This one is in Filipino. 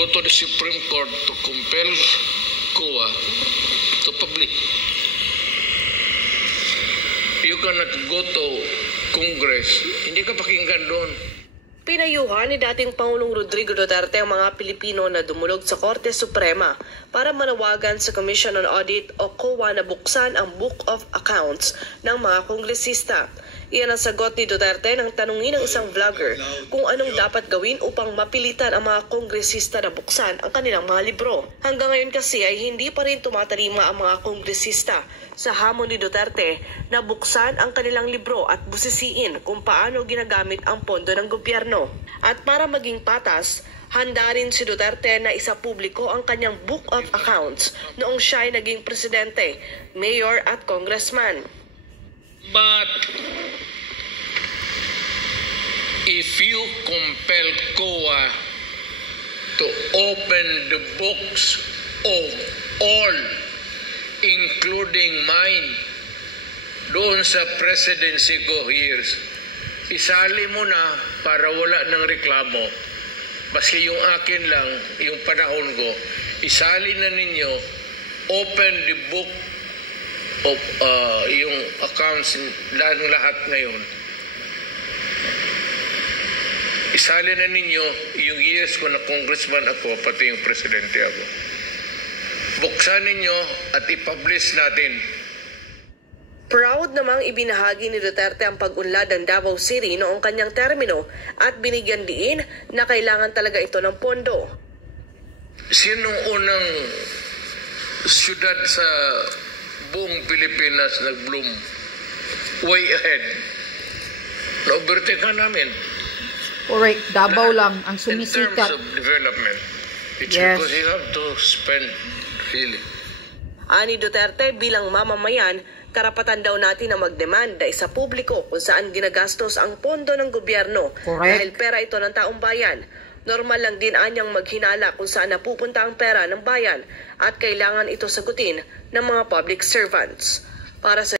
go to the Supreme Court to compel COA to publish. You cannot go to Congress. Hindi ka pakinggan doon. Pinayuhan ni dating Pangulong Rodrigo Duterte ang mga Pilipino na dumulog sa Korte Suprema para manawagan sa Commission on Audit o COA na buksan ang Book of Accounts ng mga kongresista. Iyan ang sagot ni Duterte nang tanungin ng isang vlogger kung anong dapat gawin upang mapilitan ang mga kongresista na buksan ang kanilang mga libro. Hanggang ngayon kasi ay hindi pa rin tumatalima ang mga kongresista sa hamon ni Duterte na buksan ang kanilang libro at busisiin kung paano ginagamit ang pondo ng gobyerno. At para maging patas, handa rin si Duterte na isapubliko ang kanyang Book of Accounts noong siya ay naging presidente, mayor at congressman. But if you compel COA to open the books of all, including mine, doon sa presidency ko years, isali mo na para wala ng reklamo. Baski yung akin lang, yung panahon ko, isali na ninyo, open the book of yung accounts ng lahat ngayon. Isali na ninyo yung years ko na congressman ako, pati yung presidente ako. Buksan ninyo at ipublish natin. Proud namang ibinahagi ni Duterte ang pag-unlad ng Davao City noong kanyang termino at binigyan diin na kailangan talaga ito ng pondo. Sinong unang syudad sa buong Pilipinas nag-bloom? Way ahead. Na-overtake namin. Correct. Davao lang ang sumisikat. In terms of development, it's because you have to spend freely. Ani Duterte, bilang mamamayan, karapatan daw natin na magdemanda sa publiko kung saan ginagastos ang pondo ng gobyerno. Correct. Dahil pera ito ng taong bayan. Normal lang din anyang maghinala kung saan napupunta ang pera ng bayan at kailangan ito sagutin ng mga public servants. Para sa